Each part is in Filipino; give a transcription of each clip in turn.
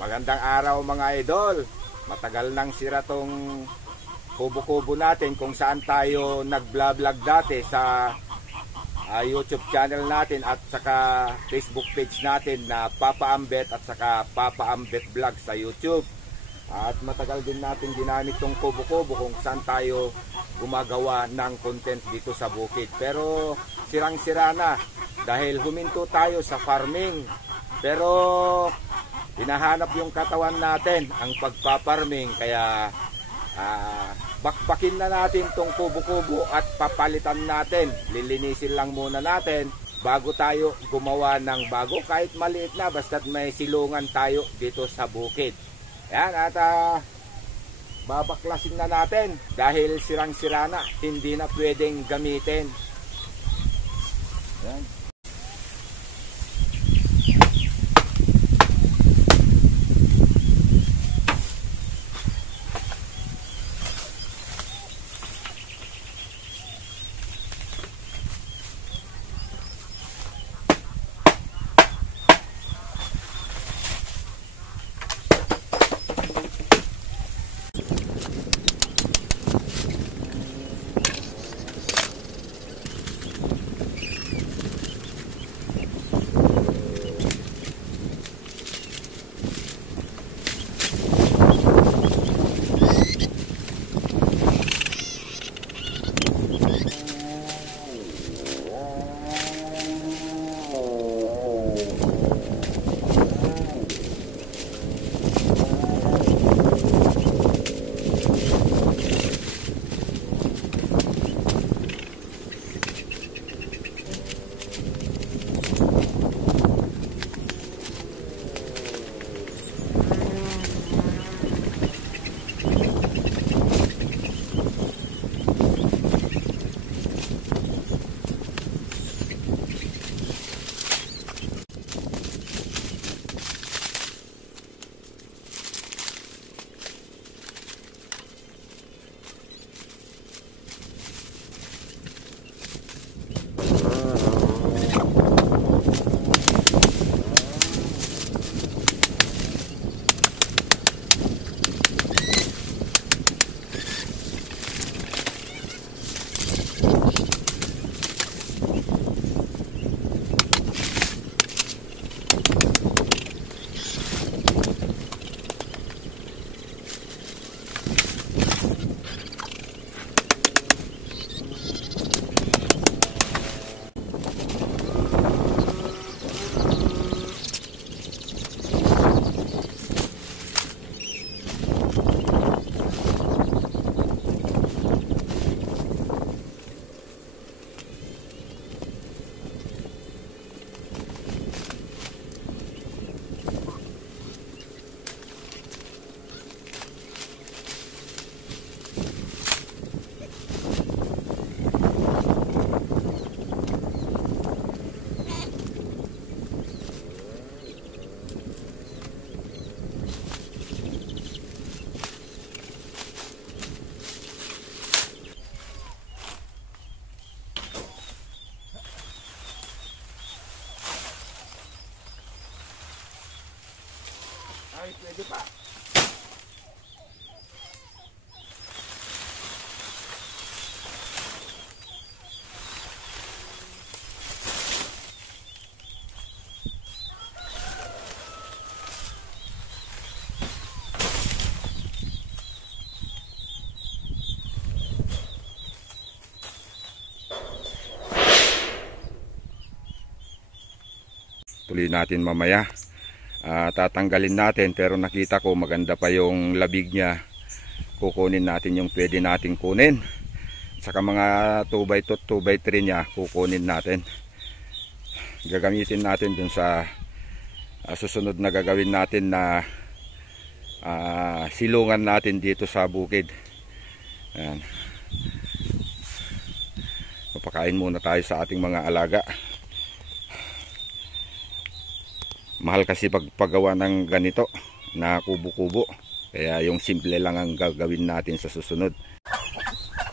Magandang araw mga idol. Matagal nang sira tong kubo-kubo natin kung saan tayo nag-vlog dati sa YouTube channel natin at saka Facebook page natin na Papa Ambet at saka Papa Ambet Vlog sa YouTube. At matagal din natin ginamit tong kubo-kubo kung saan tayo gumagawa ng content dito sa bukid. Pero sirang-sira na dahil huminto tayo sa farming. Pero hinahanap yung katawan natin ang pagpaparming, kaya bakbakin na natin tong kubo-kubo at papalitan natin. Lilinisin lang muna natin bago tayo gumawa ng bago, kahit maliit na, basta't may silungan tayo dito sa bukid. Yan, at babaklasin na natin dahil sirang-sira na, hindi na pwedeng gamitin. Yan. Ay, pwede pa. Tuloy natin mamaya. Tatanggalin natin, pero nakita ko maganda pa yung labig niya. Kukunin natin yung pwede nating kunin. Saka mga 2x2, 2x3 niya kukunin natin. Gagamitin natin dun sa susunod na gagawin natin na silungan natin dito sa bukid. Ayan. Papakain muna tayo sa ating mga alaga. Mahal kasi pagpagawa ng ganito na kubo-kubo. Kaya yung simple lang ang gagawin natin sa susunod.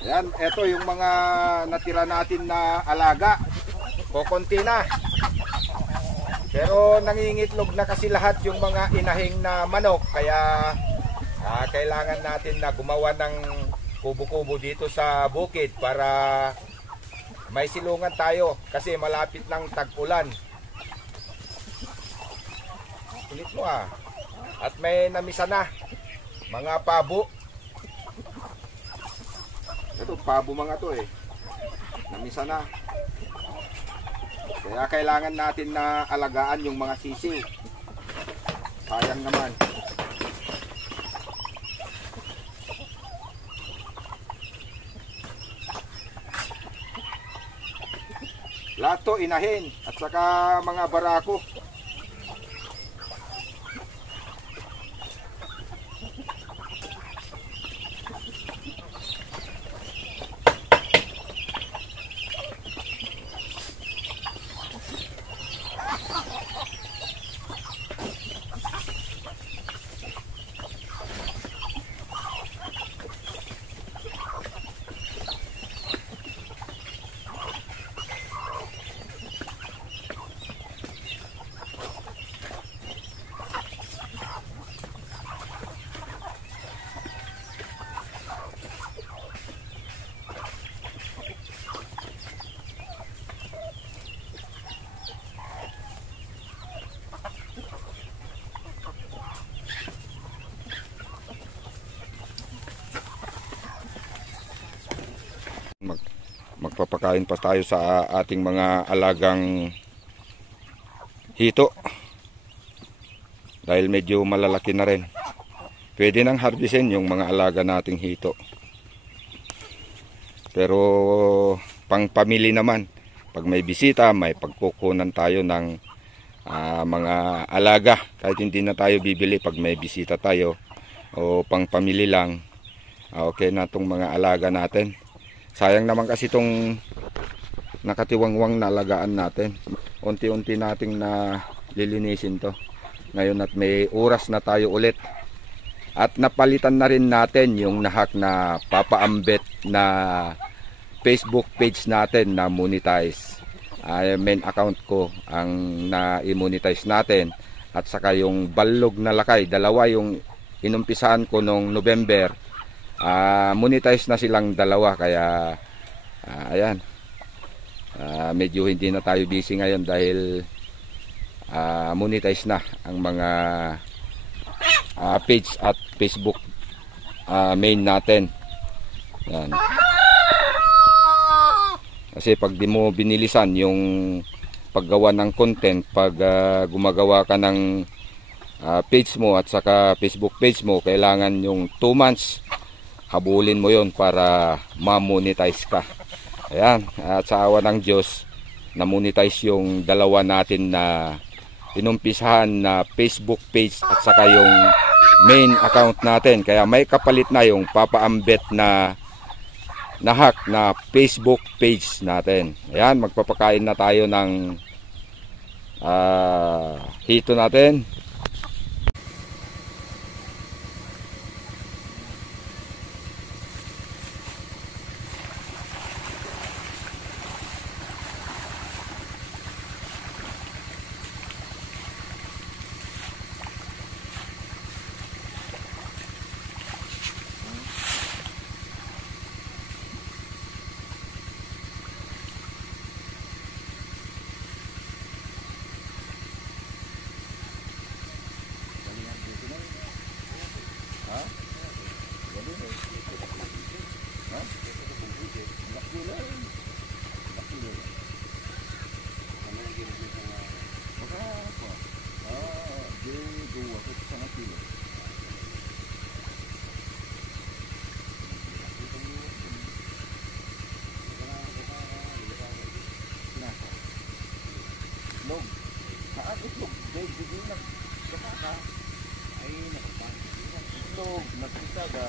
Yan, ito yung mga natira natin na alaga. Kukunti na. Pero nangingitlog na kasi lahat yung mga inahing na manok, kaya kailangan natin na gumawa ng kubo-kubo dito sa bukid para may silungan tayo kasi malapit ng tag-ulan. Ulit mo At may namisa na mga pabo. Ito pabo mga to namisa na. Kaya kailangan natin na alagaan yung mga sisiw. Sayang naman. Lahat to inahin at saka mga barako. Magpapakain pa tayo sa ating mga alagang hito dahil medyo malalaki na rin. Pwede nang harvestin yung mga alaga nating hito, pero pang pamili naman, pag may bisita may pagkukunan tayo ng mga alaga kahit hindi na tayo bibili. Pag may bisita tayo o pang pamili lang, okay na itong mga alaga natin. Sayang naman kasi itong nakatiwangwang na alagaan natin. Unti-unti nating na lilinisin to ngayon at may oras na tayo ulit. At napalitan na rin natin yung nahak na papaambet na Facebook page natin na monetize. Main account ko ang na-monetize natin. At saka yung Balog na Lakay, dalawa yung inumpisahan ko noong November. Monetize na silang dalawa, kaya ayan, medyo hindi na tayo busy ngayon dahil monetize na ang mga page at Facebook main natin. Yan. Kasi pag di mo binilisan yung paggawa ng content, pag gumagawa ka ng page mo at saka Facebook page mo, kailangan yung 2 months habulin mo yon para ma-monetize ka. Ayan, at sa awa ng Diyos, na-monetize yung dalawa natin na inumpisahan na Facebook page at saka yung main account natin. Kaya may kapalit na yung papaambet na hack na Facebook page natin. Ayan, magpapakain na tayo ng hito natin. Itlog. Saan itlog? Hindi na. Saka ka. Ay, nakapag. Itlog. Nagpisaga.